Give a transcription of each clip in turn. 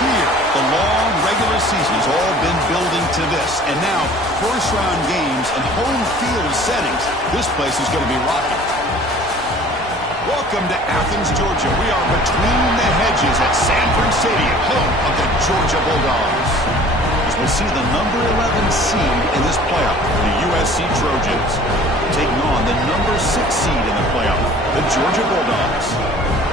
here. The long regular season has all been building to this. And now, first-round games and home field settings. This place is going to be rocking. Welcome to Athens, Georgia. We are between the hedges at Sanford Stadium, home of the Georgia Bulldogs. As we'll see the number 11 seed in this playoff, the USC Trojans, taking on the number 6 seed in the playoff, the Georgia Bulldogs.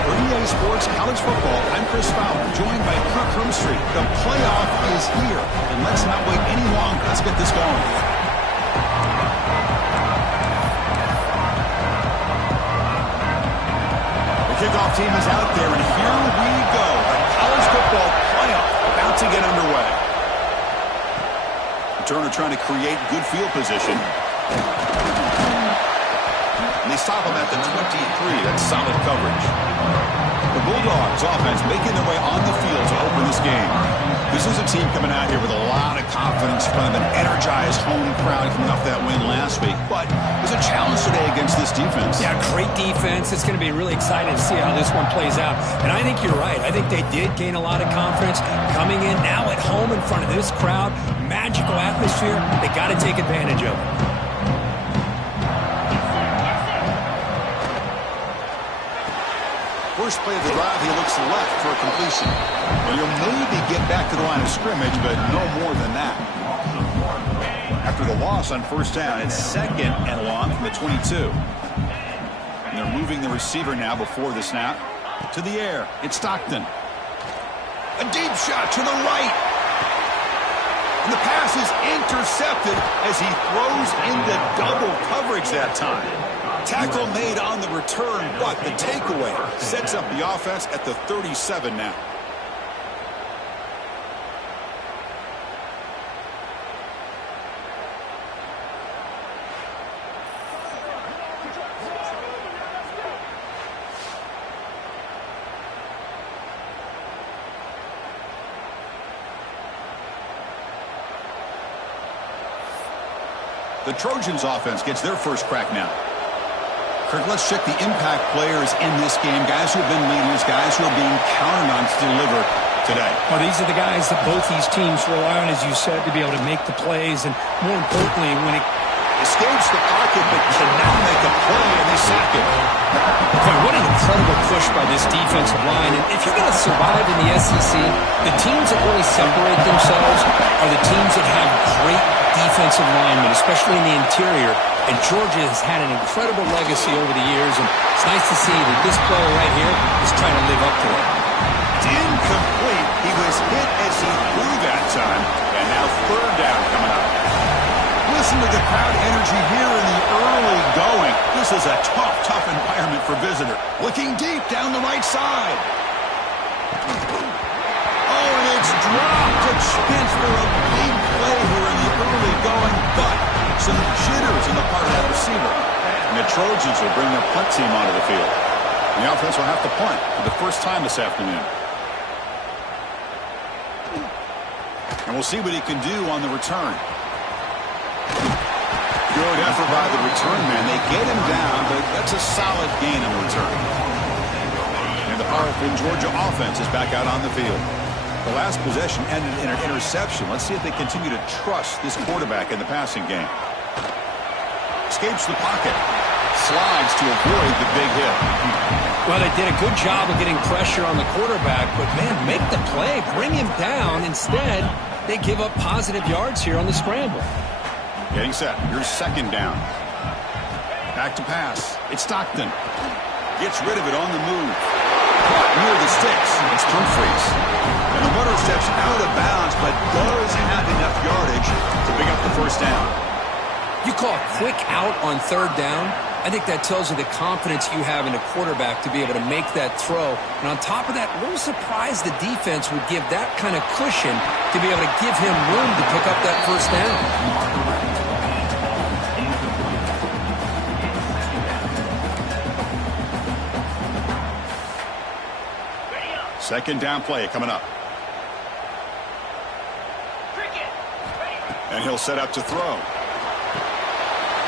For EA Sports College Football, I'm Chris Fowler, joined by Kirk Hermstreet. The playoff is here, and let's not wait any longer. Let's get this going. The kickoff team is out there, and here we go. The college football playoff about to get underway. Turner trying to create good field position. And they stop him at the 23. That's solid coverage. The Bulldogs offense making their way on the field to open this game. This is a team coming out here with a lot of confidence from an energized home crowd coming off that win last week. But there's a challenge today against this defense. Yeah, great defense. It's going to be really exciting to see how this one plays out. And I think you're right. I think they did gain a lot of confidence coming in now at home in front of this crowd. Magical atmosphere. They got to take advantage of it. First play of the drive, he looks left for a completion. And he'll maybe get back to the line of scrimmage, but no more than that. After the loss on first down, it's second and long from the 22. And they're moving the receiver now before the snap. To the air, it's Stockton. A deep shot to the right. And the pass is intercepted as he throws into double coverage that time. Tackle made on the return, but the takeaway sets up the offense at the 37 now. The Trojans offense gets their first crack now. Kirk, let's check the impact players in this game. Guys who have been leaders, guys who are being counted on to deliver today. Well, these are the guys that both these teams rely on, as you said, to be able to make the plays. And more importantly, when it escapes the pocket but cannot make a play, and they sack it. Boy, what an incredible push by this defensive line. And if you're going to survive in the SEC, the teams that really separate themselves are the teams that have great defensive linemen, especially in the interior. And Georgia has had an incredible legacy over the years, and it's nice to see that this player right here is trying to live up to it. It's incomplete. He was hit as he threw that time, and now third down coming up. Listen to the crowd energy here in the early going. This is a tough environment for visitor. Looking deep down the right side. Oh, and it's dropped. A chance for a big play here in the early going, but some jitters in the part of that receiver. And the Trojans will bring their punt team onto the field. The offense will have to punt for the first time this afternoon. And we'll see what he can do on the return. Good effort by the return man. They get him down, but that's a solid gain on the return. And the powerful Georgia offense is back out on the field. The last possession ended in an interception. Let's see if they continue to trust this quarterback in the passing game. Escapes the pocket. Slides to avoid the big hit. Well, they did a good job of getting pressure on the quarterback, but, man, make the play. Bring him down. Instead, they give up positive yards here on the scramble. Getting set. Here's second down. Back to pass. It's Stockton. Gets rid of it on the move. Caught near the sticks. It's Humphreys. And the runner steps out of bounds, but does have enough yardage to pick up the first down. You call a quick out on third down. I think that tells you the confidence you have in a quarterback to be able to make that throw. And on top of that, a little surprised the defense would give that kind of cushion to be able to give him room to pick up that first down. Second down play coming up. And he'll set up to throw.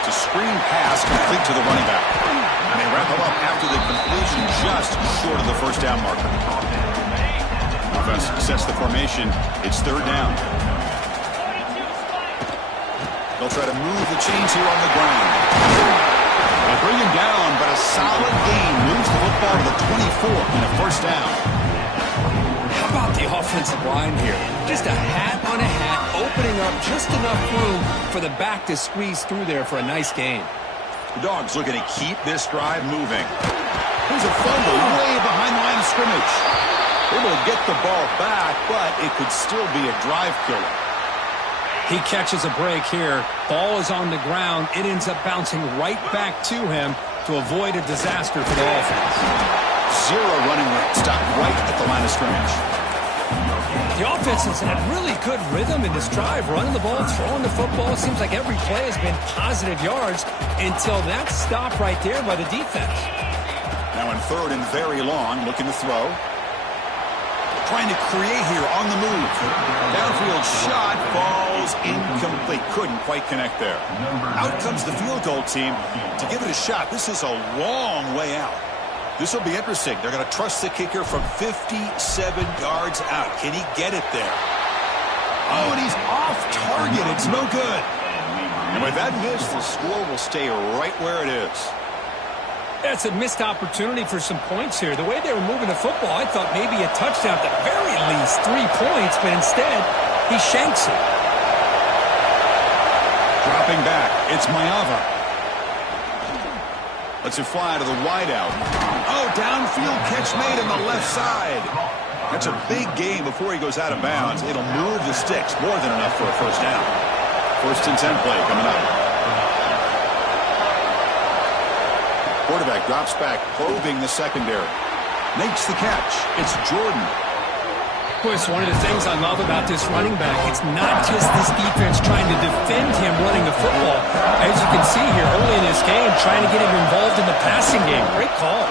It's a screen pass complete to the running back. And they wrap him up after the completion just short of the first down marker. Offense defense sets the formation. It's third down. They'll try to move the chains here on the ground. They'll bring him down, but a solid gain moves the football to the 24 and a first down. How about the offensive line here? Just a hat on a hat, opening up just enough room for the back to squeeze through there for a nice gain. The Dawgs looking to keep this drive moving. Here's a fumble way behind the line of scrimmage. Able to get the ball back, but it could still be a drive killer. He catches a break here. Ball is on the ground. It ends up bouncing right back to him to avoid a disaster for the offense. Zero running room. Stopped right at the line of scrimmage. The offense has had really good rhythm in this drive, running the ball, throwing the football. It seems like every play has been positive yards until that stop right there by the defense. Now in third and very long, looking to throw. Trying to create here on the move. Downfield shot falls incomplete. Couldn't quite connect there. Out comes the field goal team to give it a shot. This is a long way out. This will be interesting. They're going to trust the kicker from 57 yards out. Can he get it there? Oh, and he's off target. It's no good. And with that miss, the score will stay right where it is. That's a missed opportunity for some points here. The way they were moving the football, I thought maybe a touchdown, at the very least 3 points, but instead, he shanks it. Dropping back, it's Mayava. Lets it fly to the wideout. Oh, downfield catch made on the left side. That's a big gain before he goes out of bounds. It'll move the sticks, more than enough for a first down. First and 10 play coming up. Quarterback drops back, probing the secondary. Makes the catch. It's Jordan. Boy, it's one of the things I love about this running back. It's not just this defense trying to defend him running the football. As you can see here early in this game, trying to get him involved in the passing game. Great call.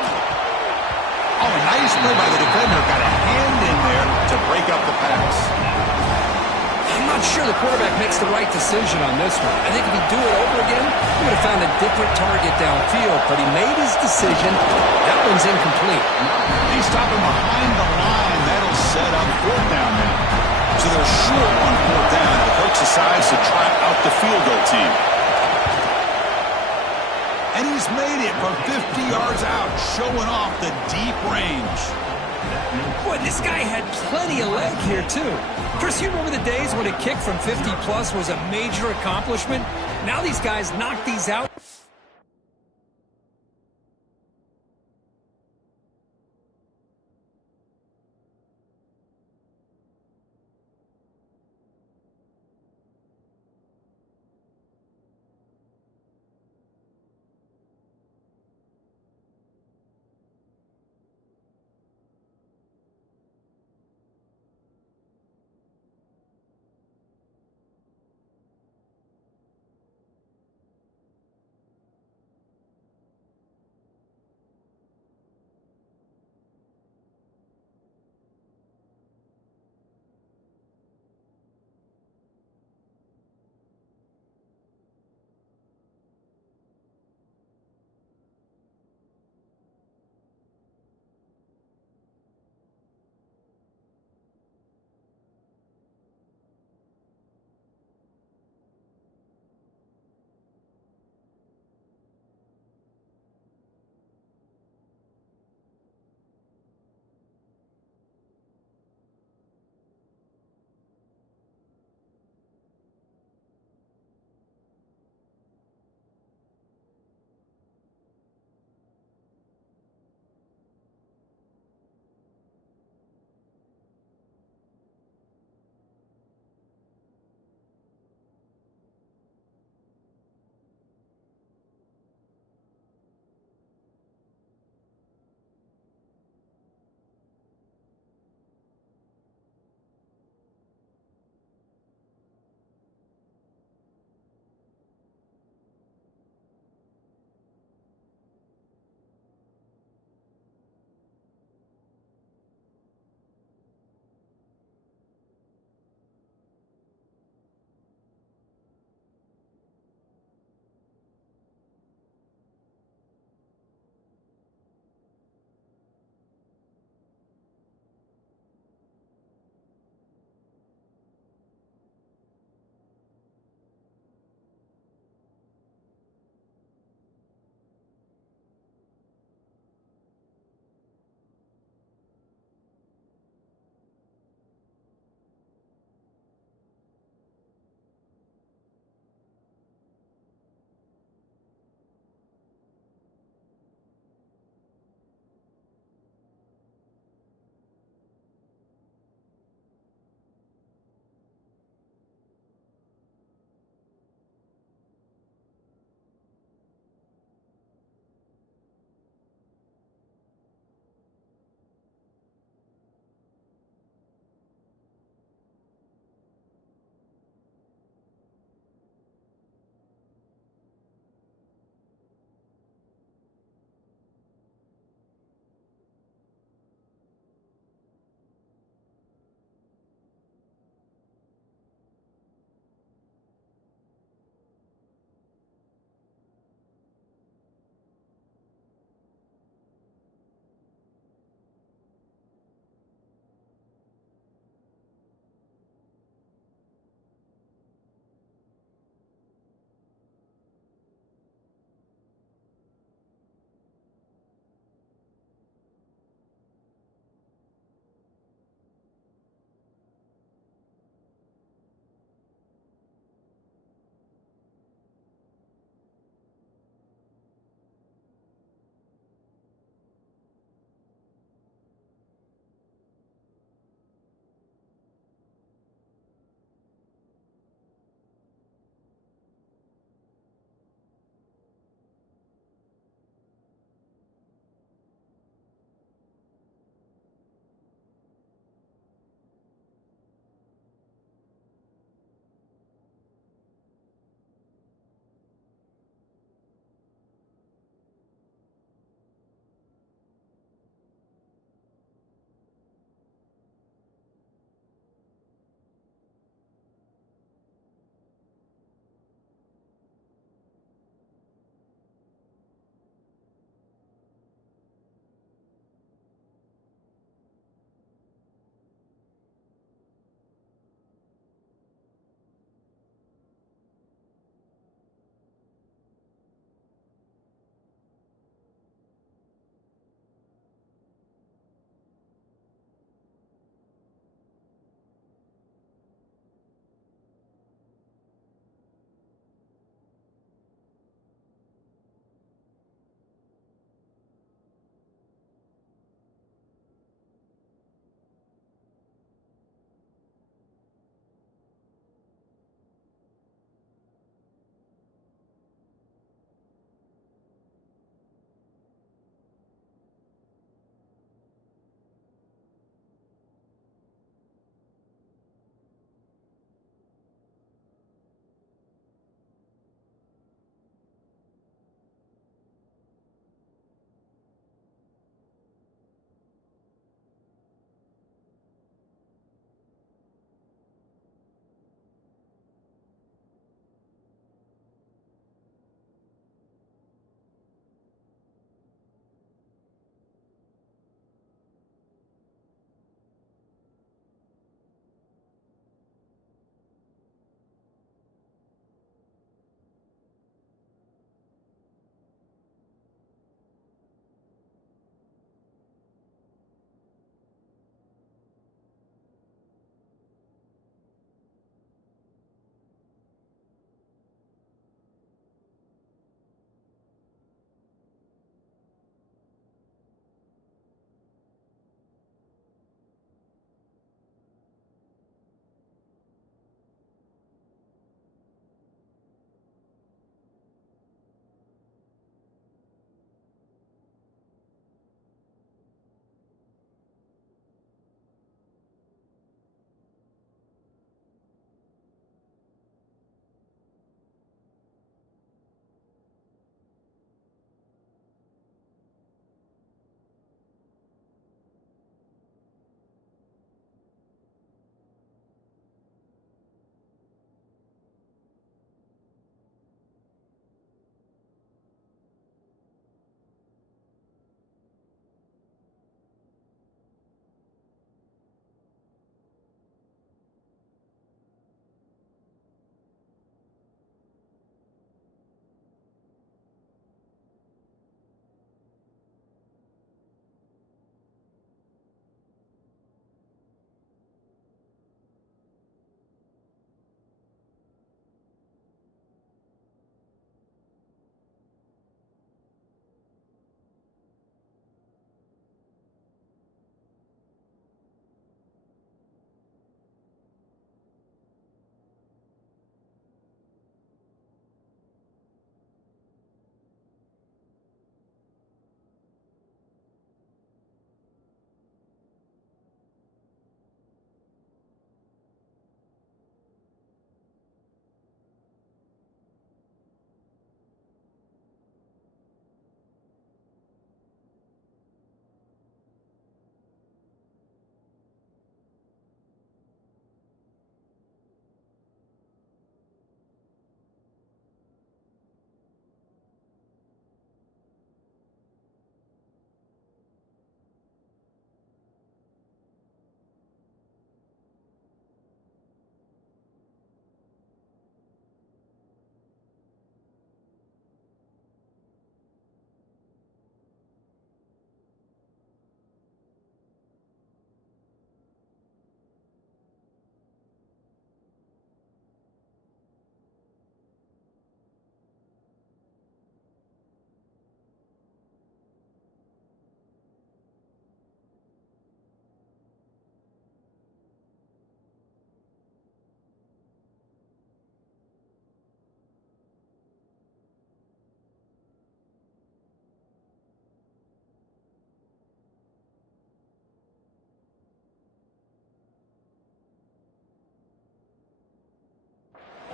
Oh, a nice play by the defender. Got a hand in there to break up the pass. I'm not sure the quarterback makes the right decision on this one. I think if he'd do it over again, he would have found a different target downfield. But he made his decision. That one's incomplete. He's stopping behind the line. That'll set up fourth down now. So they're short on fourth down. The coach decides to try out the field goal team. And he's made it from 50 yards out, showing off the deep range. Boy, this guy had plenty of leg here, too. Chris, you remember the days when a kick from 50-plus was a major accomplishment? Now these guys knock these out.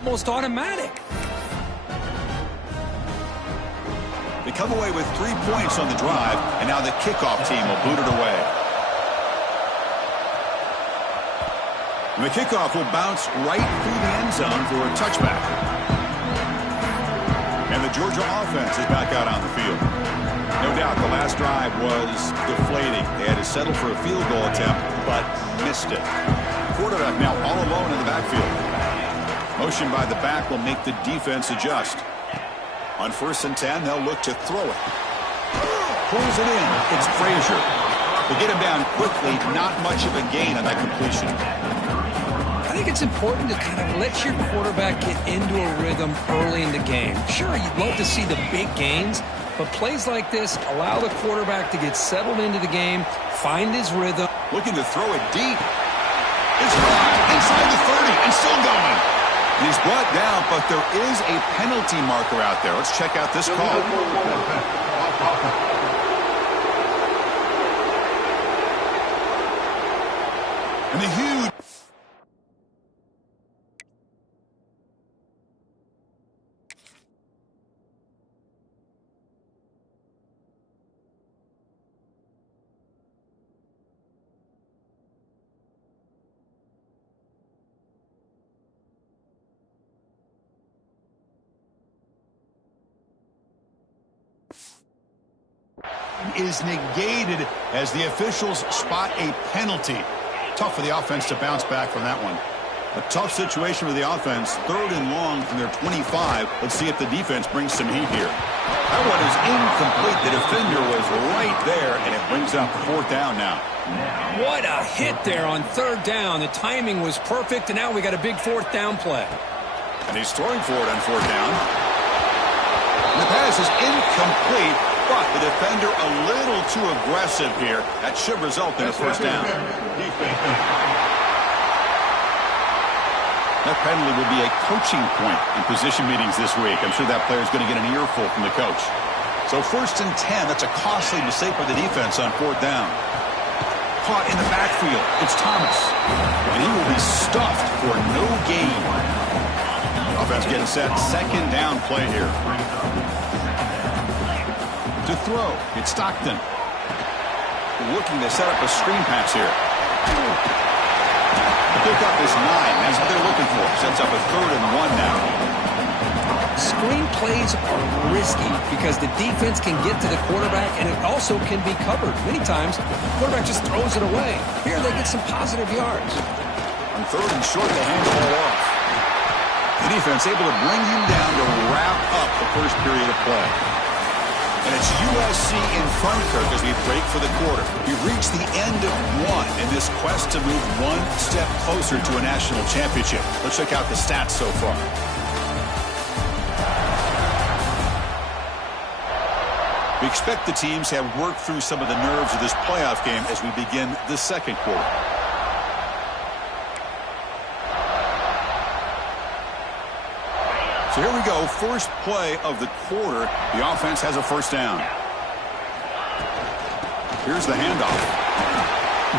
almost automatic. They come away with 3 points on the drive, and now the kickoff team will boot it away. And the kickoff will bounce right through the end zone for a touchback. And the Georgia offense is back out on the field. No doubt the last drive was deflating. They had to settle for a field goal attempt, but missed it. Quarterback now all alone in the backfield. Motion by the back will make the defense adjust. On 1st and 10, they'll look to throw it. Pulls it in. It's Frazier. They get him down quickly. Not much of a gain on that completion. I think it's important to kind of let your quarterback get into a rhythm early in the game. Sure, you'd love to see the big gains, but plays like this allow the quarterback to get settled into the game, find his rhythm. Looking to throw it deep. It's blocked inside the 30 and still going. He's brought down, but there is a penalty marker out there. Let's check out this call. And the huge... is negated as the officials spot a penalty. Tough for the offense to bounce back from that one. A tough situation for the offense. 3rd and long from their 25. Let's see if the defense brings some heat here. That one is incomplete. The defender was right there, and it brings up 4th down now. What a hit there on 3rd down. The timing was perfect, and now we got a big 4th down play. And he's throwing for it on 4th down. And the pass is incomplete. But the defender a little too aggressive here. That should result in a 1st down. That penalty will be a coaching point in position meetings this week. I'm sure that player is going to get an earful from the coach. So 1st and 10, that's a costly mistake by the defense on 4th down. Caught in the backfield. It's Thomas. And he will be stuffed for no gain. Offense getting set. 2nd down play here. To throw, it's Stockton. Looking to set up a screen pass here. The pickup is 9. That's what they're looking for. Sets up a 3rd and 1 now. Screen plays are risky because the defense can get to the quarterback, and it also can be covered. Many times, the quarterback just throws it away. Here, they get some positive yards. On 3rd and short, they hand the ball off. The defense able to bring him down to wrap up the 1st period of play. And it's USC in front, Kirk, as we break for the quarter. We've reached the end of 1 in this quest to move 1 step closer to a national championship. Let's check out the stats so far. We expect the teams have worked through some of the nerves of this playoff game as we begin the 2nd quarter. So here we go, 1st play of the quarter. The offense has a 1st down. Here's the handoff.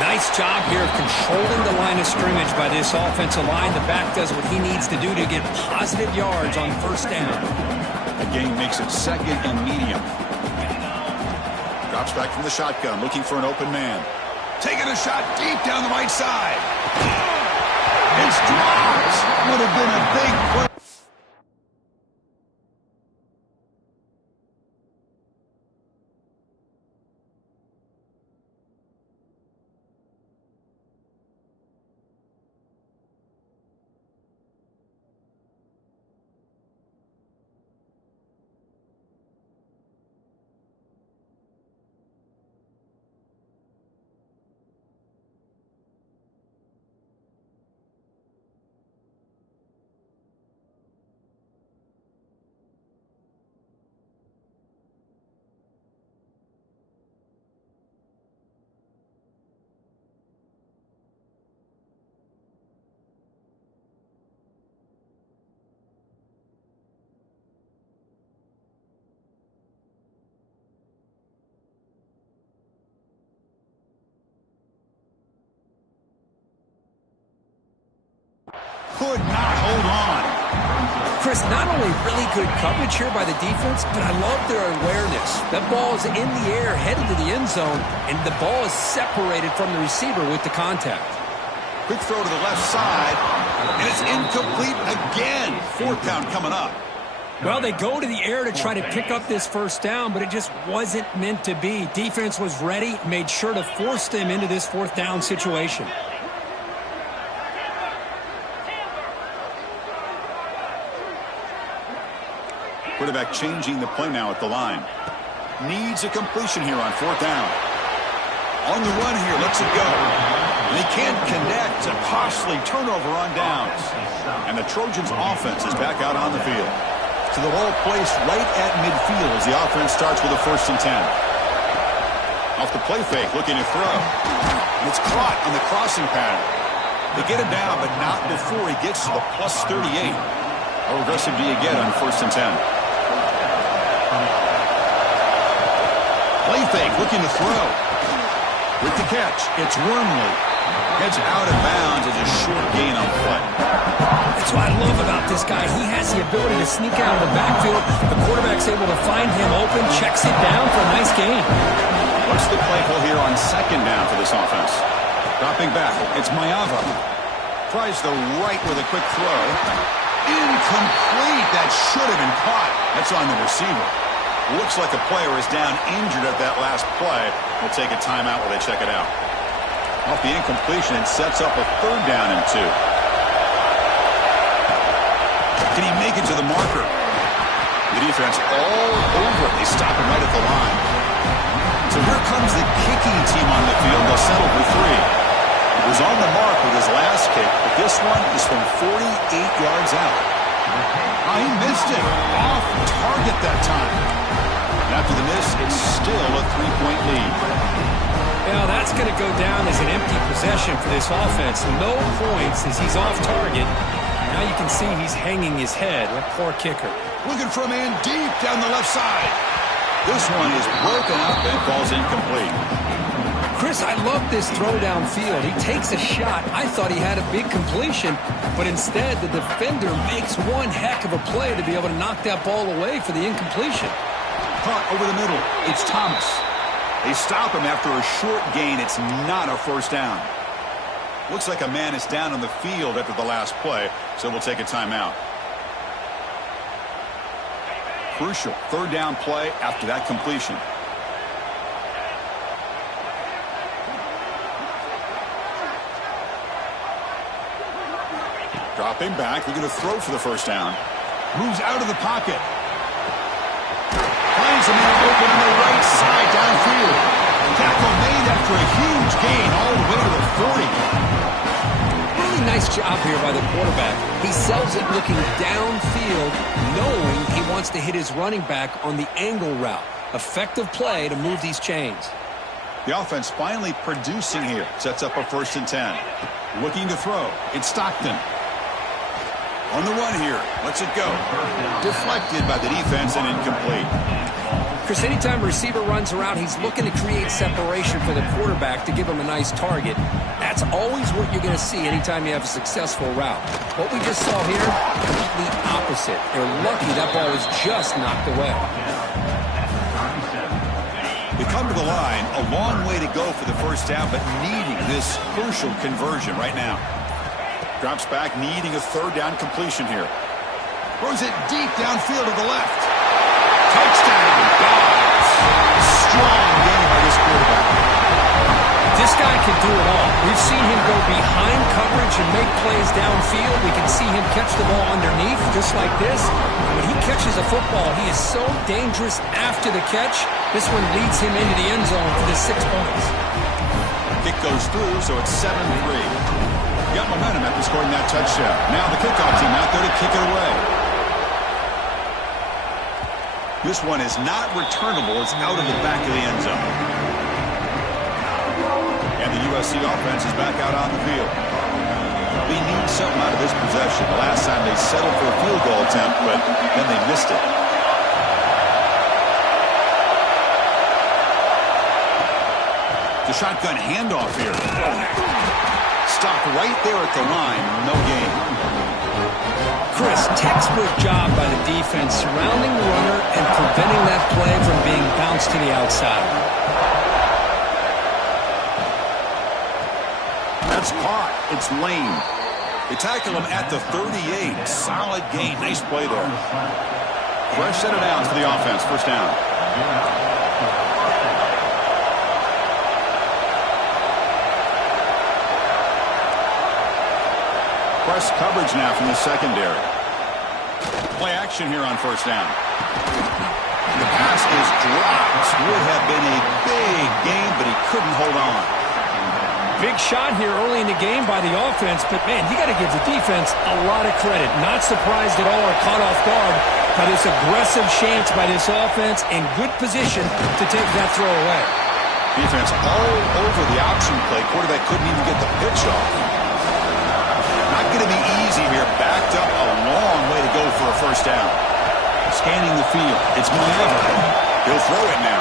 Nice job here of controlling the line of scrimmage by this offensive line. The back does what he needs to do to get positive yards on 1st down. That gain makes it 2nd and medium. Drops back from the shotgun, looking for an open man. Taking a shot deep down the right side. It's Dawgs. Would have been a big play. Could not hold on. Chris, not only really good coverage here by the defense, but I love their awareness. That ball is in the air, headed to the end zone, and the ball is separated from the receiver with the contact. Quick throw to the left side, and it's incomplete again. 4th down coming up. Well, they go to the air to try to pick up this 1st down, but it just wasn't meant to be. Defense was ready, made sure to force them into this 4th down situation. Quarterback changing the play now at the line. Needs a completion here on 4th down. On the run here, lets it go. They can't connect. A costly turnover on downs. And the Trojans' offense is back out on the field. So the ball placed right at midfield as the offense starts with a 1st and 10. Off the play fake, looking to throw. And it's caught on the crossing pattern. They get it down, but not before he gets to the plus 38. How aggressive do you get on 1st and 10? Play fake, looking to throw. With the catch, it's Wormley. Heads out of bounds as a short gain on play. That's what I love about this guy. He has the ability to sneak out of the backfield. The quarterback's able to find him open, checks it down for a nice gain. What's the play call here on 2nd down for this offense? Dropping back, it's Mayava. Tries the right with a quick throw. Incomplete. That should have been caught. That's on the receiver. Looks like the player is down injured at that last play. We'll take a timeout while they check it out. Off the incompletion, it sets up a 3rd down and 2. Can he make it to the marker? The defense all over it. They stop him right at the line. So here comes the kicking team on the field. They'll settle for 3. He was on the mark with his last kick, but this one is from 48 yards out. He missed it. Off target that time. And after the miss, it's still a 3-point lead. Well, that's going to go down as an empty possession for this offense. No points as he's off target. Now you can see he's hanging his head. A poor kicker. Looking for a man deep down the left side. This one is broken up and falls incomplete. Chris, I love this throw downfield. He takes a shot. I thought he had a big completion, but instead the defender makes one heck of a play to be able to knock that ball away for the incompletion. Caught over the middle. It's Thomas. They stop him after a short gain. It's not a 1st down. Looks like a man is down on the field after the last play, so we'll take a timeout. Crucial 3rd down play after that completion. Dropping back, looking to throw for the 1st down. Moves out of the pocket. Finds a man open on the right side downfield. Tackle made after a huge gain all the way to the 40. Really nice job here by the quarterback. He sells it looking downfield, knowing he wants to hit his running back on the angle route. Effective play to move these chains. The offense finally producing here. Sets up a 1st and 10. Looking to throw. It's Stockton. On the run here. Lets it go. Deflected by the defense and incomplete. Chris, anytime a receiver runs around, he's looking to create separation for the quarterback to give him a nice target. That's always what you're going to see anytime you have a successful route. What we just saw here, completely opposite. They're lucky that ball was just knocked away. We come to the line, a long way to go for the 1st down, but needing this crucial conversion right now. Drops back, needing a 3rd down completion here. Throws it deep downfield to the left. Touchdown, Dawgs. Strong game by this quarterback. This guy can do it all. We've seen him go behind coverage and make plays downfield. We can see him catch the ball underneath, just like this. When he catches a football, he is so dangerous after the catch. This one leads him into the end zone for the 6 points. Kick goes through, so it's 7-3. Got momentum after scoring that touchdown. Now the kickoff team out there to kick it away. This one is not returnable. It's out of the back of the end zone. And the USC offense is back out on the field. They need something out of this possession. The last time they settled for a field goal attempt, but then they missed it. The shotgun handoff here. Stopped right there at the line. No gain. Chris, textbook job by the defense surrounding the runner and preventing that play from being bounced to the outside. That's caught. It's Lane. They tackle him at the 38. Solid gain. Nice play there. Fresh set of downs for the offense. First down. Press coverage now from the secondary. Play action here on first down. The pass is dropped. Would have been a big gain, but he couldn't hold on. Big shot here early in the game by the offense, but, man, you got to give the defense a lot of credit. Not surprised at all or caught off guard by this aggressive chance by this offense and good position to take that throw away. Defense all over the option play. Quarterback couldn't even get the pitch off. Not going to be easy here. Backed up a long way to go for a first down. Scanning the field. It's Miami. He'll throw it now.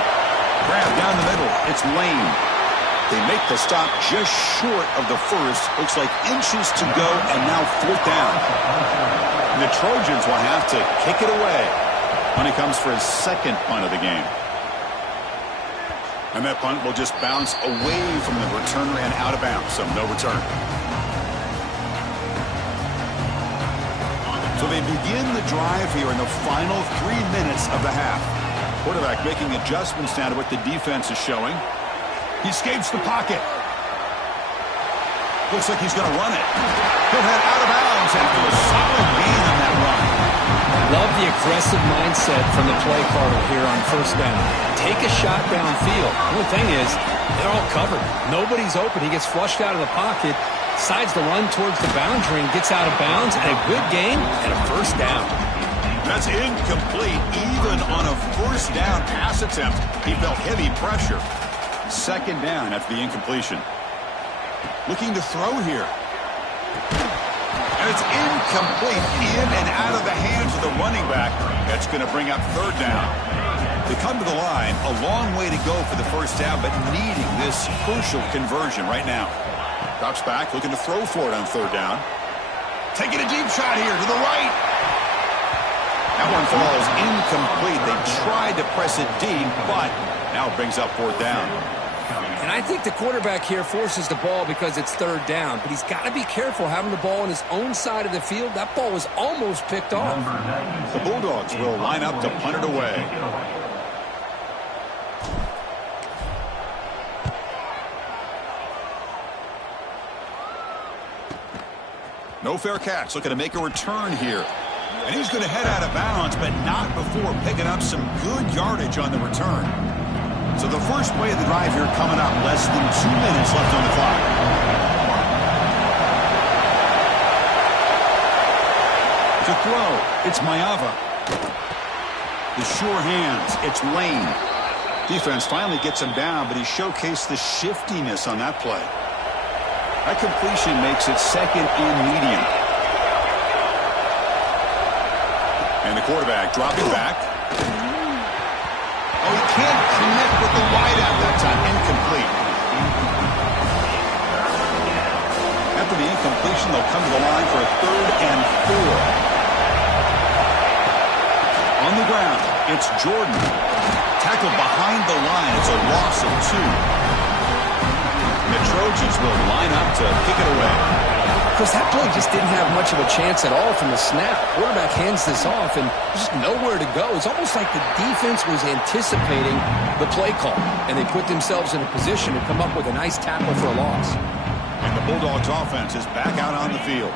Grab down the middle. It's Lane. They make the stop just short of the first. Looks like inches to go, and now fourth down. And the Trojans will have to kick it away when it comes for his second punt of the game. And that punt will just bounce away from the returner and out of bounds, so no return. So they begin the drive here in the final 3 minutes of the half. Quarterback making adjustments now to what the defense is showing. He escapes the pocket. Looks like he's going to run it. He'll head out of bounds after a solid gain on that run. Love the aggressive mindset from the play caller here on first down. Take a shot downfield. The only thing is, they're all covered. Nobody's open. He gets flushed out of the pocket, decides to run towards the boundary and gets out of bounds, and a good gain and a first down. That's incomplete. Even on a first down pass attempt, he felt heavy pressure. Second down after the incompletion. Looking to throw here. And it's incomplete. In and out of the hands of the running back. That's going to bring up third down. They come to the line. A long way to go for the first down, but needing this crucial conversion right now. Drops back, looking to throw for it on third down. Taking a deep shot here to the right. That one falls incomplete. They tried to press it deep, but now it brings up fourth down. And I think the quarterback here forces the ball because it's third down. But he's got to be careful having the ball on his own side of the field. That ball was almost picked off. The Bulldogs will line up to punt it away. No fair catch. Looking to make a return here. And he's going to head out of bounds, but not before picking up some good yardage on the return. So the first play of the drive here coming up. Less than 2 minutes left on the clock. To throw, it's Mayava. The sure hands, it's Lane. Defense finally gets him down, but he showcased the shiftiness on that play. That completion makes it second and medium. And the quarterback dropping back. Oh, he can't connect with the wideout that time. Incomplete. After the incompletion, they'll come to the line for a 3rd and 4. On the ground, it's Jordan. Tackled behind the line. It's a loss of 2. And the Trojans will line up to kick it away. Because that play just didn't have much of a chance at all from the snap. Quarterback hands this off, and there's just nowhere to go. It's almost like the defense was anticipating the play call, and they put themselves in a position to come up with a nice tackle for a loss. And the Bulldogs offense is back out on the field.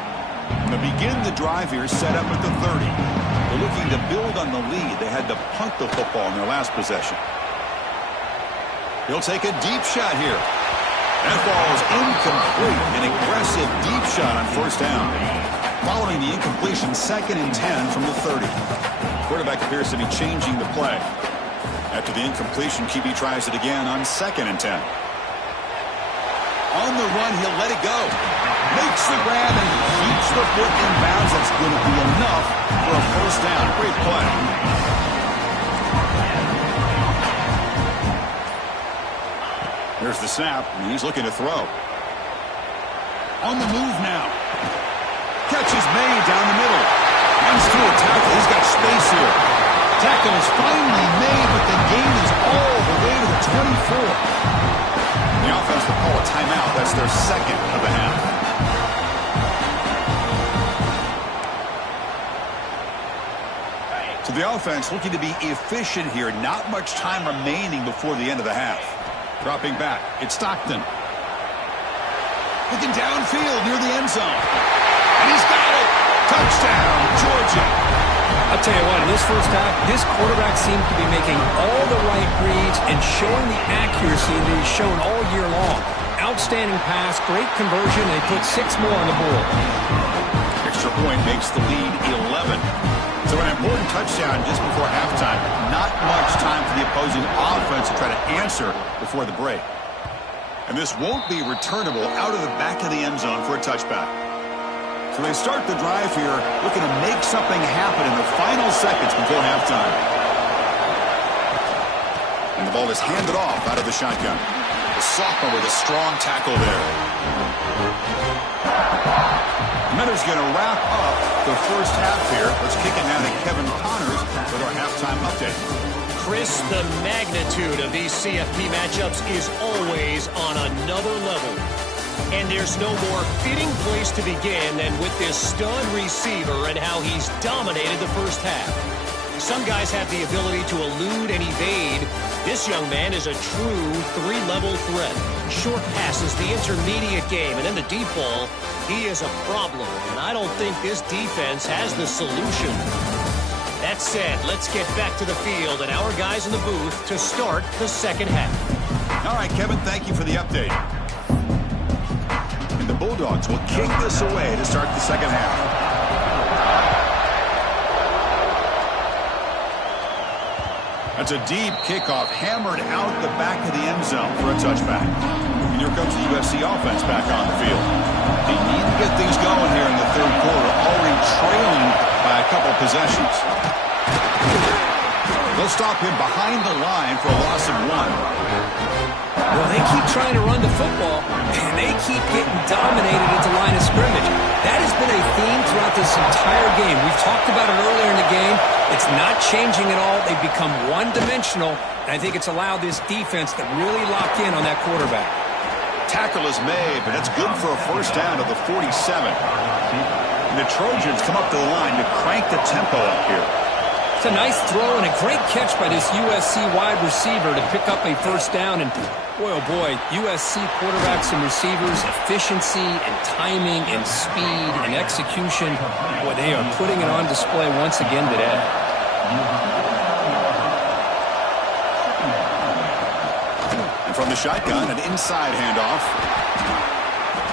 To begin the drive here, set up at the 30. They're looking to build on the lead. They had to punt the football in their last possession. He'll take a deep shot here. That falls incomplete. An aggressive deep shot on first down. Following the incompletion, 2nd and 10 from the 30. Quarterback appears to be changing the play. After the incompletion, QB tries it again on 2nd and 10. On the run, he'll let it go. Makes the grab and keeps the foot in bounds. That's going to be enough for a first down. Great play. There's the snap, and he's looking to throw. On the move now. catch is made down the middle. Runs through a tackle. He's got space here. Tackle is finally made, but the gain is all the way to the 24. The offense will call a timeout. That's their second of the half. So the offense looking to be efficient here. Not much time remaining before the end of the half. Dropping back. It's Stockton. Looking downfield near the end zone. And he's got it. Touchdown, Georgia. I'll tell you what, in this first half, this quarterback seems to be making all the right reads and showing the accuracy that he's shown all year long. Outstanding pass, great conversion. They put 6 more on the board. Extra point makes the lead 11. So an important touchdown just before halftime. Not much time for the opposing offense to try to answer before the break. And this won't be returnable out of the back of the end zone for a touchback. So they start the drive here looking to make something happen in the final seconds before halftime. And the ball is handed off out of the shotgun. The sophomore with a strong tackle there. Miller's going to wrap up the first half here. Let's kick it now to Kevin Connors with our halftime update. Chris, the magnitude of these CFP matchups is always on another level. And there's no more fitting place to begin than with this stud receiver and how he's dominated the first half. Some guys have the ability to elude and evade. This young man is a true 3-level threat. Short passes, the intermediate game, and then the deep ball. He is a problem, and I don't think this defense has the solution. That said, let's get back to the field and our guys in the booth to start the second half. All right, Kevin, thank you for the update. And the Bulldogs will kick this away to start the second half. That's a deep kickoff, hammered out the back of the end zone for a touchback. And here comes the USC offense back on the field. They need to get things going here in the third quarter, already trailing by a couple possessions. They'll stop him behind the line for a loss of 1. Well, they keep trying to run the football, and they keep getting dominated at the line of scrimmage. That has been a theme throughout this entire game. We've talked about it earlier in the game. It's not changing at all. They've become one-dimensional, and I think it's allowed this defense to really lock in on that quarterback. Tackle is made, but it's good for a first down to the 47. And the Trojans come up to the line to crank the tempo up here. It's a nice throw and a great catch by this USC wide receiver to pick up a first down. And boy, oh boy, USC quarterbacks and receivers, efficiency and timing and speed and execution. Boy, they are putting it on display once again today. And from the shotgun, an inside handoff.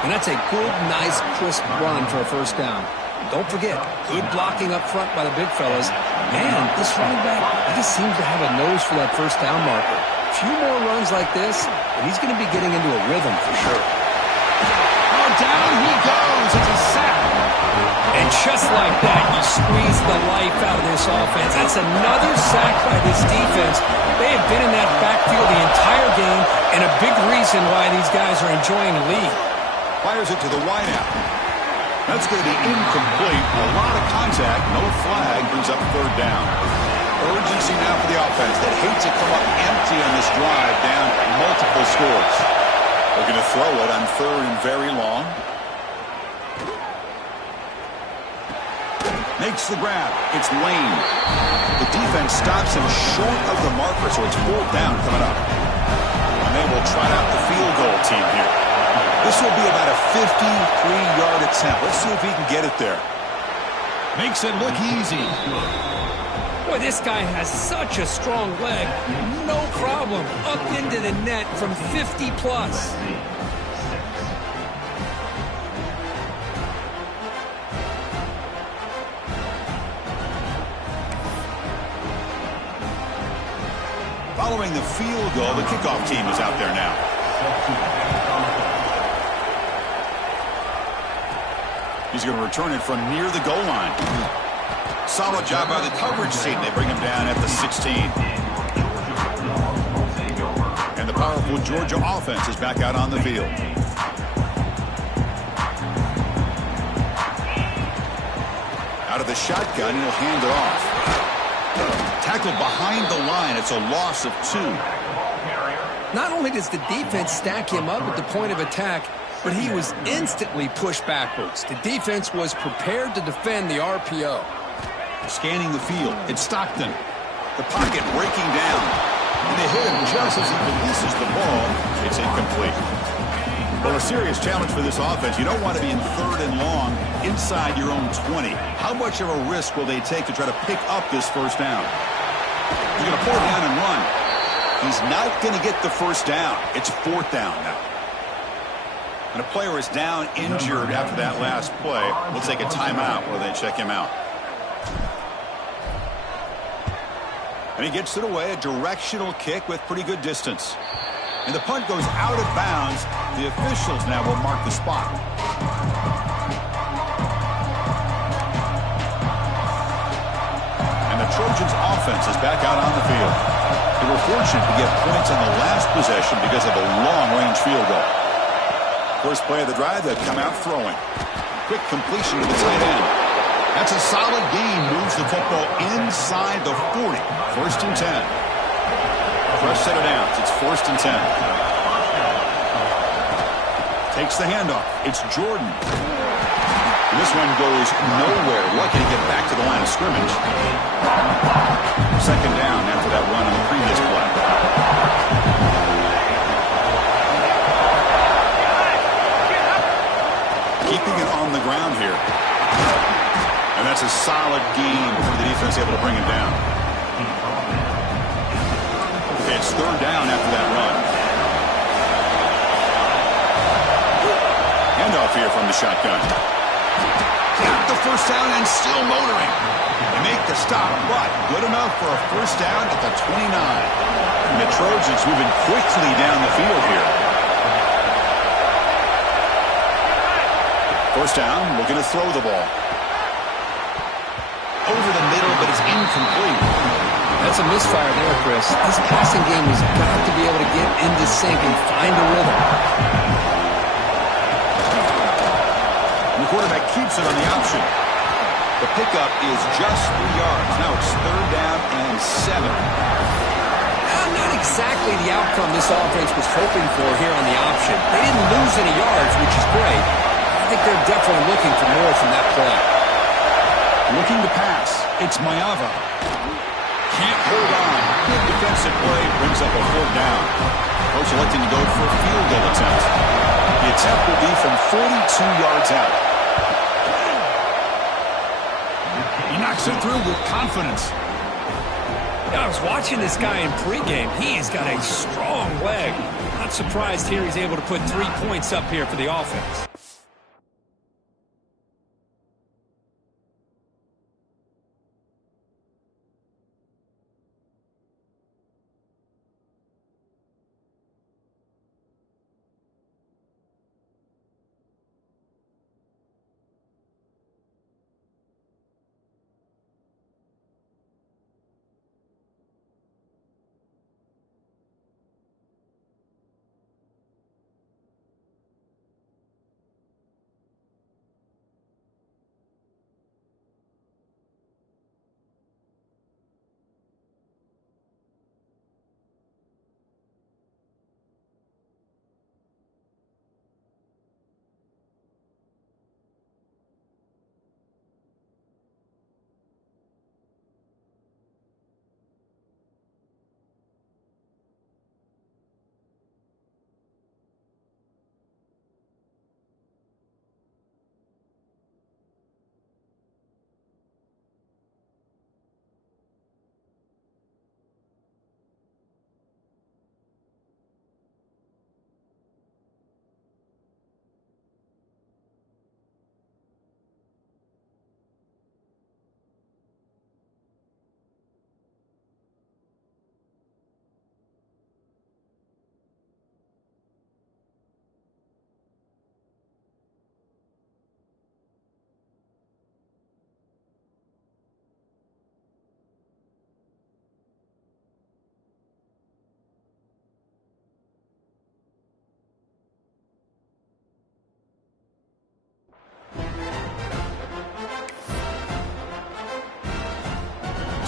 And that's a good, nice, crisp run for a first down. Don't forget, good blocking up front by the big fellas. Man, this running back, he just seems to have a nose for that first down marker. A few more runs like this, and he's going to be getting into a rhythm for sure. Oh, down he goes. It's a sack. And just like that, you squeeze the life out of this offense. That's another sack by this defense. They have been in that backfield the entire game, and a big reason why these guys are enjoying the lead. Fires it to the wideout. That's going to be incomplete. A lot of contact. No flag. Brings up third down. Urgency now for the offense that hates to come up empty on this drive, down multiple scores. They're going to throw it on third and very long. Makes the grab. It's Lane. The defense stops him short of the marker, so it's fourth down coming up. And they will try out the field goal team here. This will be about a 53-yard attempt. Let's see if he can get it there. Makes it look easy. Boy, this guy has such a strong leg. No problem. Up into the net from 50-plus. Following the field goal, the kickoff team is out there now. He's going to return it from near the goal line. Solid job by the coverage team. They bring him down at the 16. And the powerful Georgia offense is back out on the field. Out of the shotgun, he'll hand it off. Tackled behind the line. It's a loss of 2. Not only does the defense stack him up at the point of attack, but he was instantly pushed backwards. The defense was prepared to defend the RPO. Scanning the field. It's Stockton. The pocket breaking down. And they hit him just as he releases the ball. It's incomplete. Well, a serious challenge for this offense. You don't want to be in 3rd and long inside your own 20. How much of a risk will they take to try to pick up this first down? He's going to pull it down and run. He's not going to get the first down. It's 4th down now. And a player is down injured after that last play. We'll take a timeout while they check him out. And he gets it away, a directional kick with pretty good distance. And the punt goes out of bounds. The officials now will mark the spot. And the Trojans' offense is back out on the field. They were fortunate to get points on the last possession because of a long-range field goal. First play of the drive, they've come out throwing. Quick completion to the tight end. That's a solid gain. Moves the football inside the 40. 1st and 10. Fresh set of downs. It's 1st and 10. Takes the handoff. It's Jordan. And this one goes nowhere. Lucky to get back to the line of scrimmage. 2nd down after that run on the previous play. Keeping it on the ground here. And that's a solid gain for the defense able to bring it down. Okay, it's 3rd down after that run. Handoff here from the shotgun. Got the first down and still motoring. They make the stop, but good enough for a first down at the 29. And the Trojans moving quickly down the field here. First down, looking to throw the ball. Over the middle, but it's incomplete. That's a misfire there, Chris. This passing game has got to be able to get into sync and find a rhythm. And the quarterback keeps it on the option. The pickup is just 3 yards. Now it's 3rd down and 7. Not exactly the outcome this offense was hoping for here on the option. They didn't lose any yards, which is great. I think they're definitely looking for more from that play. Looking to pass. It's Mayava. Can't hold on. Good defensive play brings up a 4th down. Coach electing to go for a field goal attempt. The attempt will be from 42 yards out. He knocks it through with confidence. I was watching this guy in pregame. He has got a strong leg. Not surprised here he's able to put 3 points up here for the offense.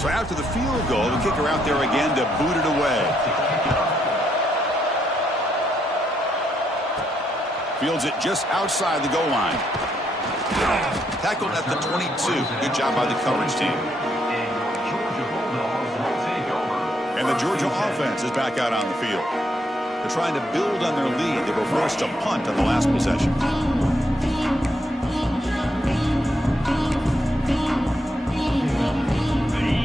So after the field goal, the kicker out there again to boot it away. Fields it just outside the goal line. Tackled at the 22. Good job by the coverage team. And the Georgia offense is back out on the field. They're trying to build on their lead. They were forced to punt on the last possession.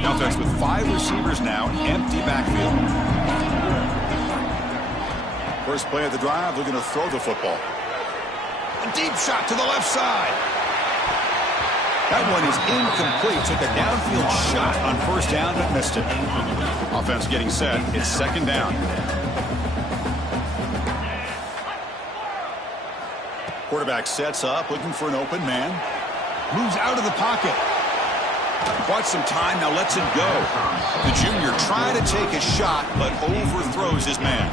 The offense with 5 receivers now, empty backfield. First play of the drive, they're going to throw the football. A deep shot to the left side. That one is incomplete. Took a downfield shot on first down, but missed it. Offense getting set. It's second down. Quarterback sets up, looking for an open man. Moves out of the pocket. Bought some time, now lets it go. The junior trying to take a shot, but overthrows his man.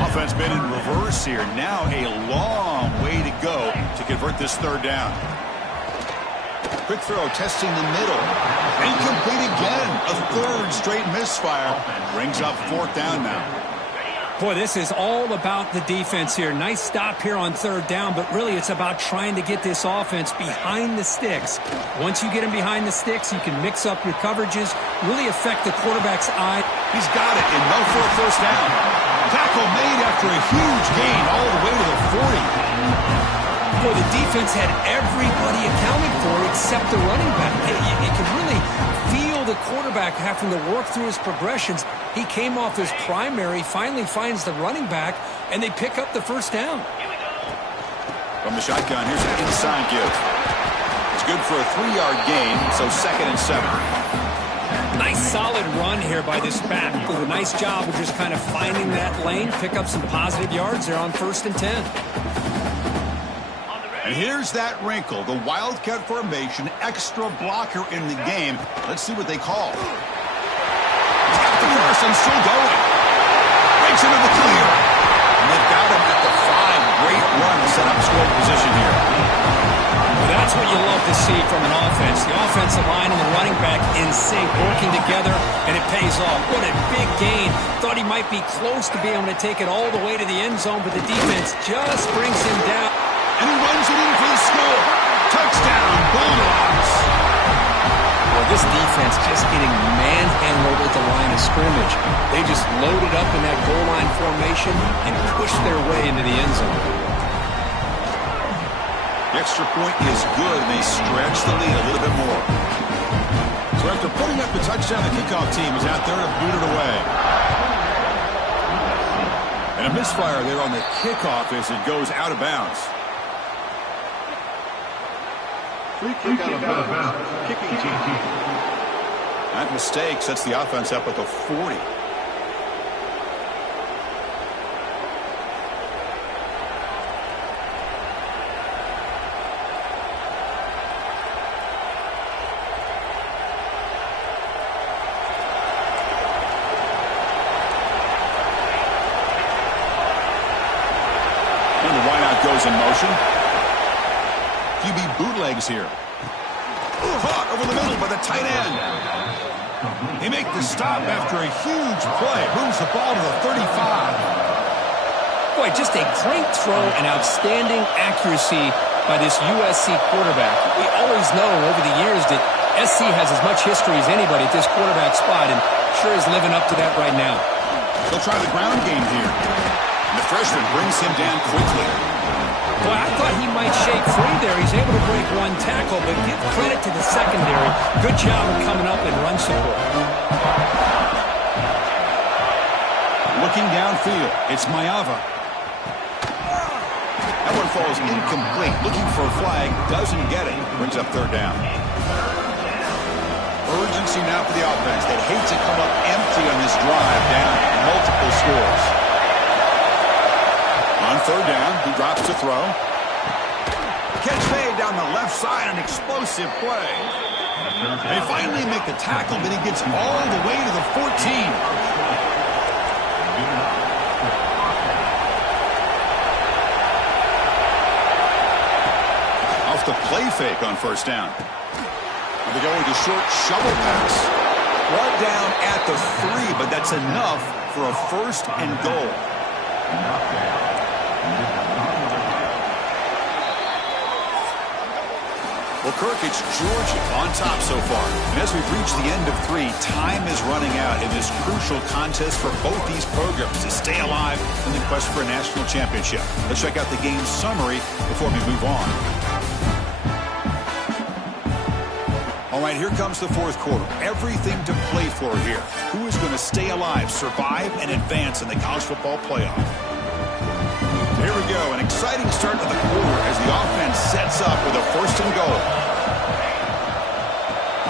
Offense been in reverse here. Now a long way to go to convert this third down. Quick throw, testing the middle. Incomplete again. A third straight misfire. Brings up fourth down now. Boy, this is all about the defense here. Nice stop here on third down, but really it's about trying to get this offense behind the sticks. Once you get them behind the sticks, you can mix up your coverages, really affect the quarterback's eye. He's got it, and no for a first down. Tackle made after a huge gain all the way to the 40. Boy, the defense had everybody accounted for except the running back. You can really feel the quarterback having to work through his progressions. He came off his primary, finally finds the running back, and they pick up the first down. From the shotgun, here's an inside give. It's good for a 3-yard gain, so 2nd and 7. Nice solid run here by this back. Did a nice job of just kind of finding that lane, pick up some positive yards there on 1st and 10. And here's that wrinkle, the Wildcat formation, extra blocker in the game. Let's see what they call. Got the first and still going. Breaks into the clear. And they've got him at the 5. Great run to set up scoring position here. Well, that's what you love to see from an offense. The offensive line and the running back in sync, working together, and it pays off. What a big gain. Thought he might be close to being able to take it all the way to the end zone, but the defense just brings him down. And he runs it in for the score. Touchdown, Bulldogs. Well, this defense just getting manhandled at the line of scrimmage. They just loaded up in that goal line formation and pushed their way into the end zone. The extra point is good, and they stretch the lead a little bit more. So after putting up the touchdown, the kickoff team is out there to boot it away. And a misfire there on the kickoff as it goes out of bounds. Free kick out of bounds. Kicking team. That mistake sets the offense up at the 40. And the wideout goes in motion. QB bootlegs here. Caught over the middle by the tight end. They make the stop after a huge play. Moves the ball to the 35. Boy, just a great throw and outstanding accuracy by this USC quarterback. We always know over the years that SC has as much history as anybody at this quarterback spot, and sure is living up to that right now. They'll try the ground game here. And the freshman brings him down quickly. Boy, I thought he might shake free there. He's able to break one tackle, but give credit to the secondary. Good job of coming up and run support. Looking downfield, it's Mayava. That one falls incomplete. Looking for a flag, doesn't get it. Brings up third down. Urgency now for the offense. They hate to come up empty on this drive, down multiple scores. On third down, he drops to throw. Catch made down the left side, an explosive play. They finally make the tackle, but he gets all the way to the 14. Off the play fake on first down. And they go with a short shovel pass. Brought down at the 3, but that's enough for a 1st and goal. Well, Kirk, it's Georgia on top so far. And as we've reached the end of 3, time is running out in this crucial contest for both these programs to stay alive in the quest for a national championship. Let's check out the game summary before we move on. All right, here comes the 4th quarter. Everything to play for here. Who is going to stay alive, survive, and advance in the college football playoff? Here we go, an exciting start to the quarter as the offense sets up with a 1st and goal.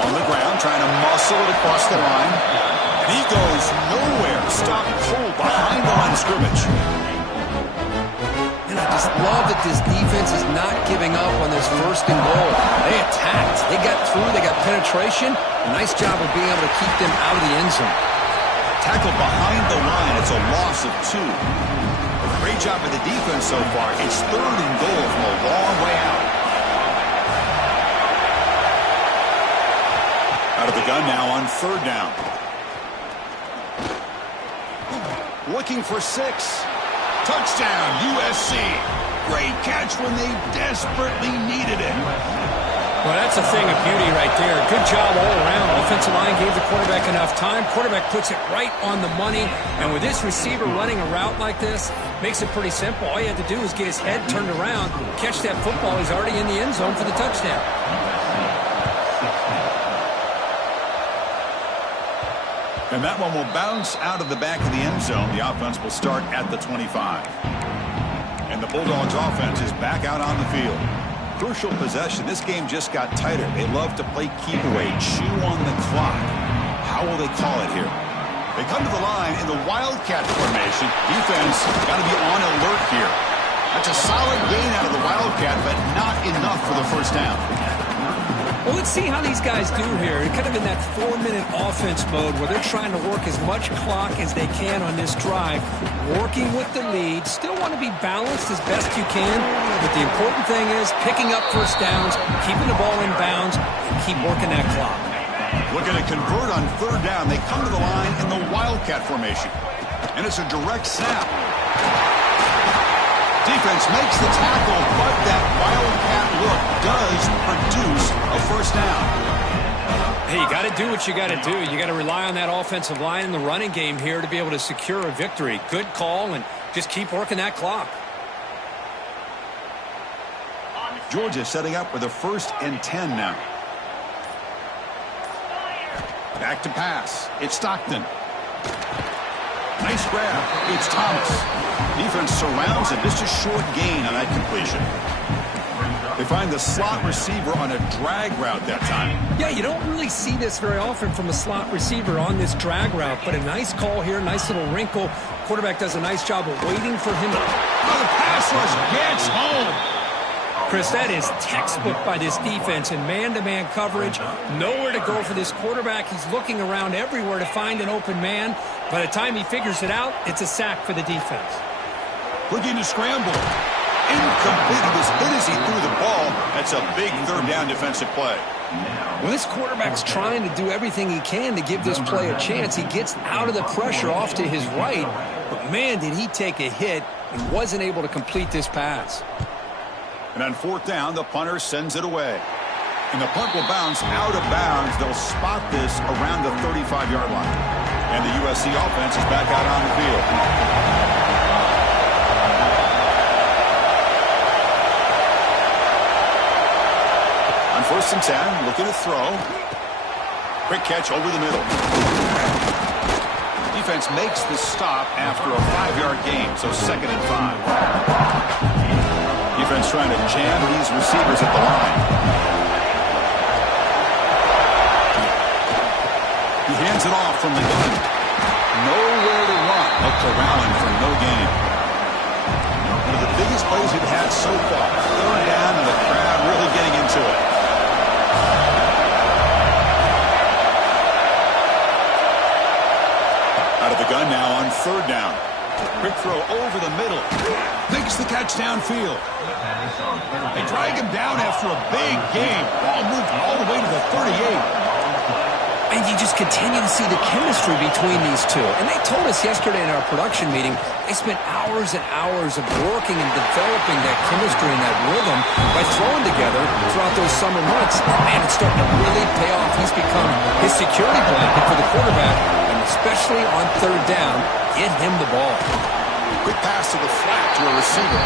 On the ground, trying to muscle it across the line. And he goes nowhere. Stopped cold behind the line of scrimmage. And I just love that this defense is not giving up on this 1st and goal. They attacked. They got through. They got penetration. A nice job of being able to keep them out of the end zone. Tackled behind the line. It's a loss of 2. Great job by the defense so far. It's 3rd and goal from a long way out. Out of the gun now on 3rd down. Looking for 6. Touchdown, USC. Great catch when they desperately needed it. Well, that's a thing of beauty right there. Good job all around. Offensive line gave the quarterback enough time. Quarterback puts it right on the money. And with this receiver running a route like this, makes it pretty simple. All you have to do is get his head turned around, catch that football. He's already in the end zone for the touchdown. And that one will bounce out of the back of the end zone. The offense will start at the 25. And the Bulldogs offense is back out on the field. Crucial possession. This game just got tighter. They love to play keep away, chew on the clock. How will they call it here? They come to the line in the Wildcat formation. Defense got to be on alert here. That's a solid gain out of the Wildcat, but not enough for the 1st down. Well, let's see how these guys do here. Kind of in that 4-minute offense mode where they're trying to work as much clock as they can on this drive, working with the lead. Still want to be balanced as best you can, but the important thing is picking up 1st downs, keeping the ball in bounds, and keep working that clock. Looking to convert on 3rd down. They come to the line in the Wildcat formation. And it's a direct snap. Defense makes the tackle, but that Wildcat look does produce a 1st down. Hey, you got to do what you got to do. You got to rely on that offensive line in the running game here to be able to secure a victory. Good call, and just keep working that clock. Georgia setting up with a 1st and 10 now. Back to pass. It's Stockton. Nice grab. It's Thomas. Defense surrounds it. Just a short gain on that completion. They find the slot receiver on a drag route that time. Yeah, you don't really see this very often from a slot receiver on this drag route, but a nice call here, nice little wrinkle. Quarterback does a nice job of waiting for him. Oh, the pass rush gets home. Chris, that is textbook by this defense in man-to-man coverage. Nowhere to go for this quarterback. He's looking around everywhere to find an open man. By the time he figures it out, it's a sack for the defense. Looking to scramble. Incomplete. He was hit as he threw the ball. That's a big 3rd down defensive play. Well, this quarterback's trying to do everything he can to give this play a chance. He gets out of the pressure off to his right. But, man, did he take a hit and wasn't able to complete this pass. And on 4th down, the punter sends it away. And the punt will bounce out of bounds. They'll spot this around the 35-yard line. And the USC offense is back out on the field. On 1st and 10, looking to throw. Quick catch over the middle. Defense makes the stop after a 5-yard gain, so 2nd and 5. Defense trying to jam these receivers at the line. He hands it off from the gun. Nowhere to run. Up to Rowland for no gain. One of the biggest plays we've had so far. 3rd down and the crowd really getting into it. Out of the gun now on 3rd down. Quick throw over the middle. Makes the catch downfield. They drag him down after a big game. Ball moved all the way to the 38. And you just continue to see the chemistry between these two. And they told us yesterday in our production meeting, they spent hours and hours of working and developing that chemistry and that rhythm by throwing together throughout those summer months. Man, it's starting to really pay off. He's become his security blanket for the quarterback, and especially on third down, get him the ball. Quick pass to the flat to a receiver.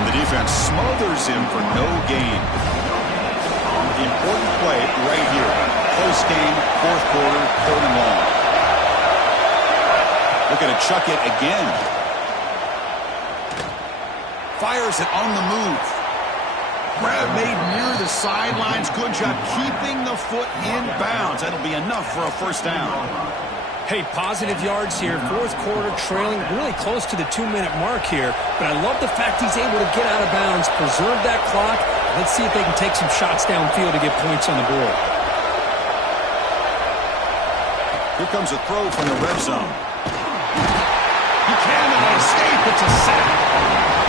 And the defense smothers him for no gain. Important play right here. Close game, fourth quarter, 3rd and long. Looking to chuck it again. Fires it on the move. Grab made near the sidelines. Good job keeping the foot in bounds. That'll be enough for a first down. Hey, positive yards here. Fourth quarter trailing really close to the 2-minute mark here. But I love the fact he's able to get out of bounds, preserve that clock. Let's see if they can take some shots downfield to get points on the board. Here comes a throw from the red zone. He cannot escape. It's a sack.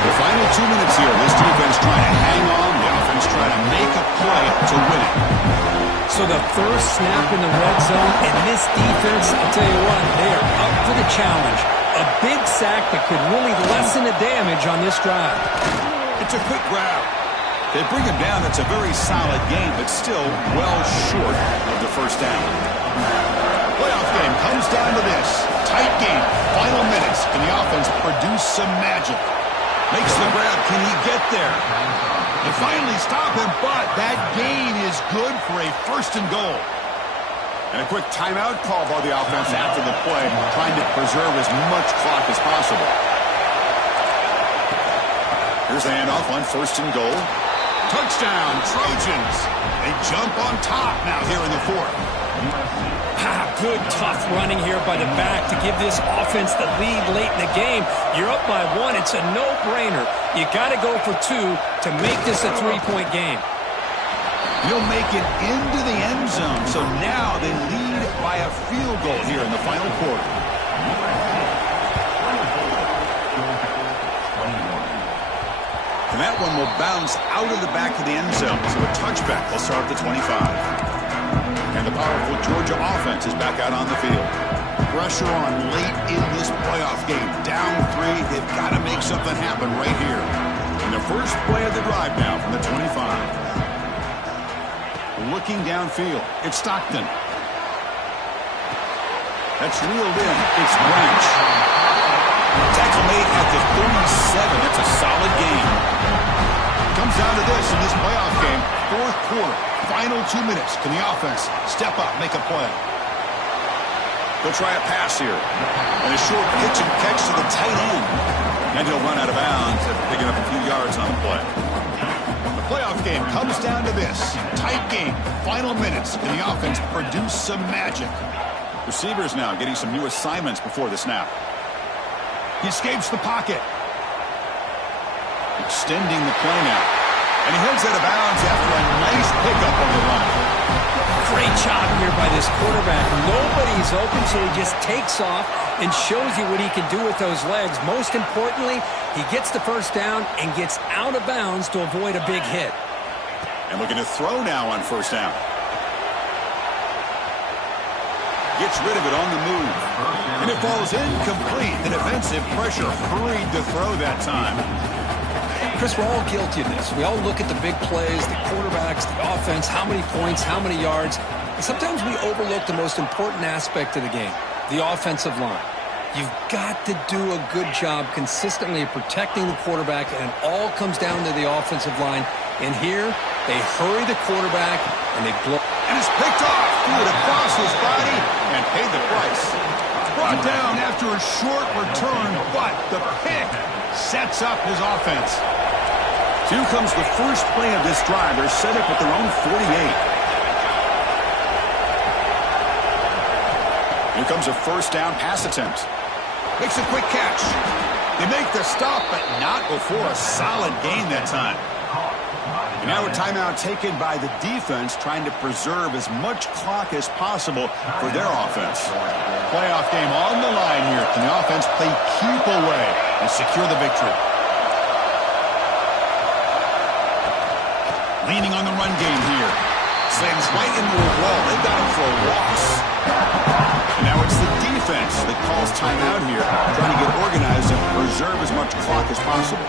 The final 2 minutes here. This defense trying to hang on. The offense trying to make a play to win it. So the first snap in the red zone, and this defense, I'll tell you what, they are up for the challenge. A big sack that could really lessen the damage on this drive. It's a quick grab. They bring him down. It's a very solid game, but still well short of the first down. Playoff game comes down to this. Tight game. Final minutes. Can the offense produce some magic? Makes the grab. Can he get there? They finally stop him, but that gain is good for a 1st and goal. And a quick timeout call by the offense after the play, trying to preserve as much clock as possible. Here's the handoff on 1st and goal. Touchdown, Trojans. They jump on top now here in the 4th. Good, tough running here by the back to give this offense the lead late in the game. You're up by 1. It's a no-brainer. You got to go for 2 to make this a 3-point game. He'll make it into the end zone. So now they lead by a field goal here in the final quarter. And that one will bounce out of the back of the end zone. So a touchback will start at the 25. And the powerful Georgia offense is back out on the field. Pressure on late in this playoff game. Down 3. They've got to make something happen right here. And the first play of the drive now from the 25. Looking downfield. It's Stockton. That's reeled in. It's Branch. Tackle made at the 37. That's a solid game. Comes down to this in this playoff game. Fourth quarter. Final 2 minutes. Can the offense step up, make a play? They'll try a pass here. And a short pitch and catch to the tight end. And he'll run out of bounds after picking up a few yards on the play. The playoff game comes down to this. Tight game. Final minutes. Can the offense produce some magic? Receivers now getting some new assignments before the snap. He escapes the pocket. Extending the play now. And he heads out of bounds after a nice pickup on the run. Great job here by this quarterback. Nobody's open, so he just takes off and shows you what he can do with those legs. Most importantly, he gets the first down and gets out of bounds to avoid a big hit. And looking to throw now on first down. Gets rid of it on the move. And it falls incomplete. The defensive pressure hurried to throw that time. Chris, we're all guilty of this. We all look at the big plays, the quarterbacks, the offense, how many points, how many yards. And sometimes we overlook the most important aspect of the game, the offensive line. You've got to do a good job consistently protecting the quarterback, and it all comes down to the offensive line. And here, they hurry the quarterback, and they blow. And it's picked off. Threw it across his body and paid the price. Brought down after a short return, but the pick sets up his offense. Here comes the first play of this drive. They're set up at their own 48. Here comes a first down pass attempt. Makes a quick catch. They make the stop, but not before a solid gain that time. And now a timeout taken by the defense, trying to preserve as much clock as possible for their offense. Playoff game on the line here. Can the offense play keep away and secure the victory? Leaning on the run game here. slams right into a wall. They've got him for a loss. And now it's the defense that calls timeout here, trying to get organized and preserve as much clock as possible.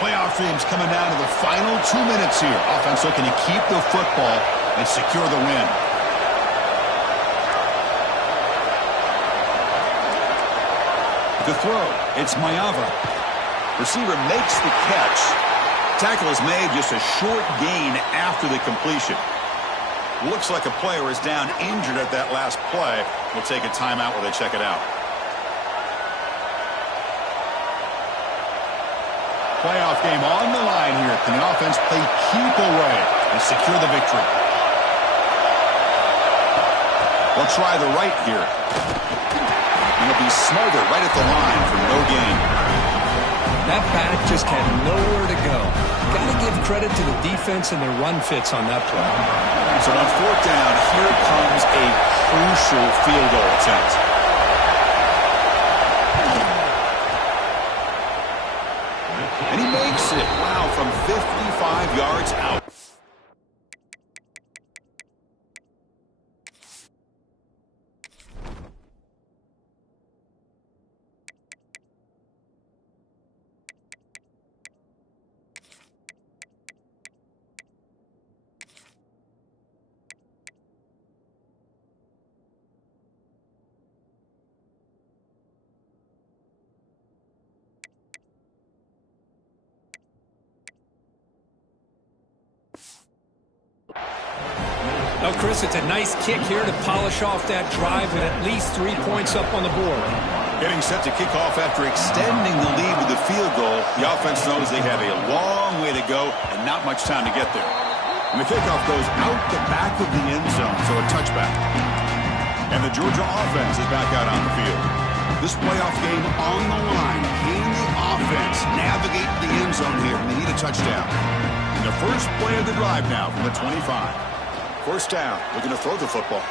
Playoff games coming down to the final 2 minutes here. Offense looking to keep the football and secure the win. The throw, it's Mayava. Receiver makes the catch. Tackle is made, just a short gain after the completion. Looks like a player is down injured at that last play. We'll take a timeout while they check it out. Playoff game on the line here. Can the offense play keep away and secure the victory? They'll try the right here. And it'll be Smother right at the line for no gain. That back just had nowhere to go. Got to give credit to the defense and their run fits on that play. So on fourth down, here comes a crucial field goal attempt. And he makes it. Wow, from 55 yards out. Well, Chris, it's a nice kick here to polish off that drive with at least 3 points up on the board. Getting set to kick off after extending the lead with the field goal. The offense knows they have a long way to go and not much time to get there. And the kickoff goes out the back of the end zone, so a touchback. And the Georgia offense is back out on the field. This playoff game on the line. Can the offense navigate the end zone here? They need a touchdown. And the first play of the drive now from the 25. First down, looking to throw the football.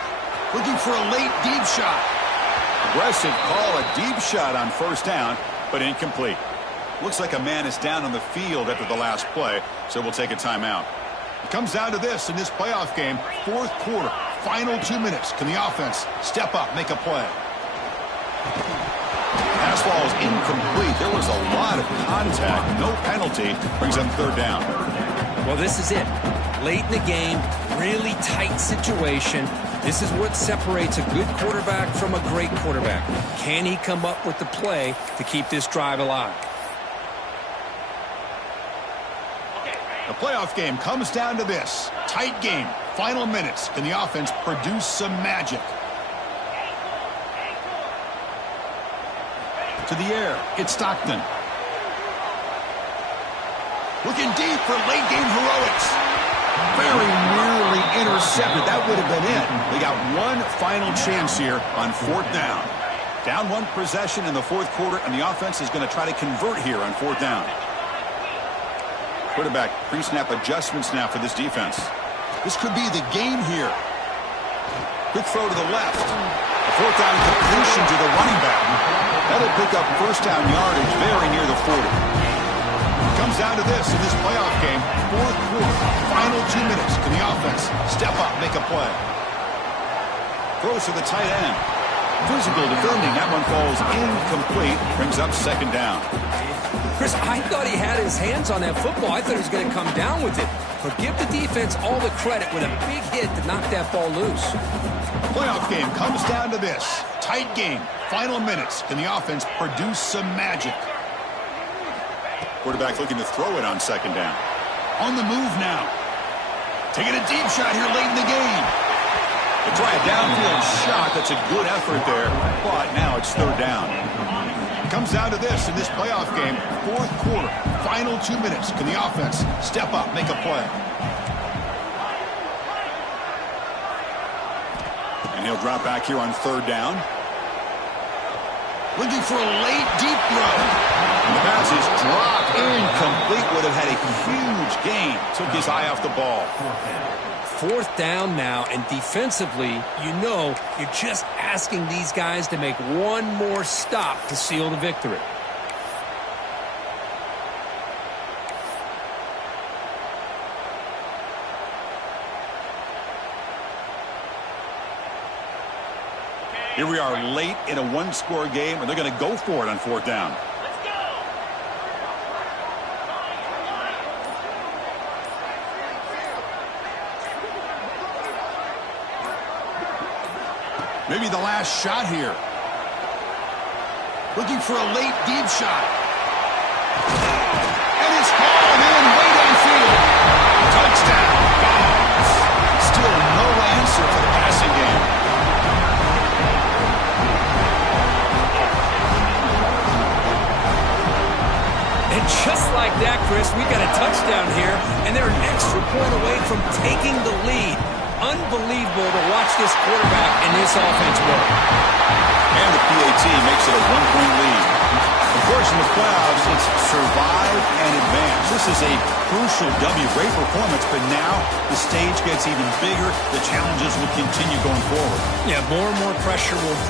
Looking for a late deep shot. Aggressive call, a deep shot on first down, but incomplete. Looks like a man is down on the field after the last play, so we'll take a timeout. It comes down to this in this playoff game, fourth quarter, final 2 minutes. Can the offense step up, make a play? Pass ball is incomplete. There was a lot of contact, no penalty, brings up third down. Well, this is it. Late in the game, really tight situation. This is what separates a good quarterback from a great quarterback. Can he come up with the play to keep this drive alive? The playoff game comes down to this. Tight game, final minutes. Can the offense produce some magic? To the air, it's Stockton. Looking deep for late game heroics. Very nearly intercepted. That would have been it. They got one final chance here on fourth down. Down one possession in the fourth quarter, and the offense is going to try to convert here on fourth down. Quarterback pre-snap adjustments now for this defense. This could be the game here. Quick throw to the left. A fourth down completion to the running back. That'll pick up first down yardage very near the 40. Comes down to this in this playoff game. Fourth quarter, final 2 minutes. Can the offense step up, make a play? Throws to the tight end. Physical defending. That one falls incomplete. Brings up second down. Chris, I thought he had his hands on that football. I thought he was going to come down with it. But give the defense all the credit with a big hit to knock that ball loose. Playoff game comes down to this. Tight game. Final minutes. Can the offense produce some magic? Quarterback looking to throw it on second down. On the move now. Taking a deep shot here late in the game. They try a downfield shot. That's a good effort there. But now it's third down. It comes down to this in this playoff game. Fourth quarter. Final 2 minutes. Can the offense step up, make a play? And he'll drop back here on third down. Looking for a late deep throw. And the pass is dropped incomplete. Would have had a huge gain. Took his eye off the ball. 4th down now, and defensively, you're just asking these guys to make one more stop to seal the victory. Here we are late in a one-score game, and they're going to go for it on 4th down. Maybe the last shot here. Looking for a late deep shot. And it's hauled in way downfield. Touchdown, Dawgs. Still no answer for the passing game. And just like that, Chris, we got a touchdown here, and they're an extra point away from taking the lead. Unbelievable to watch this quarterback and this offense work. And the PAT makes it a 1-point lead. Of course, in the playoffs, it's survive and advance. This is a crucial W. Great performance, but now the stage gets even bigger. The challenges will continue going forward. Yeah, more and more pressure will grow.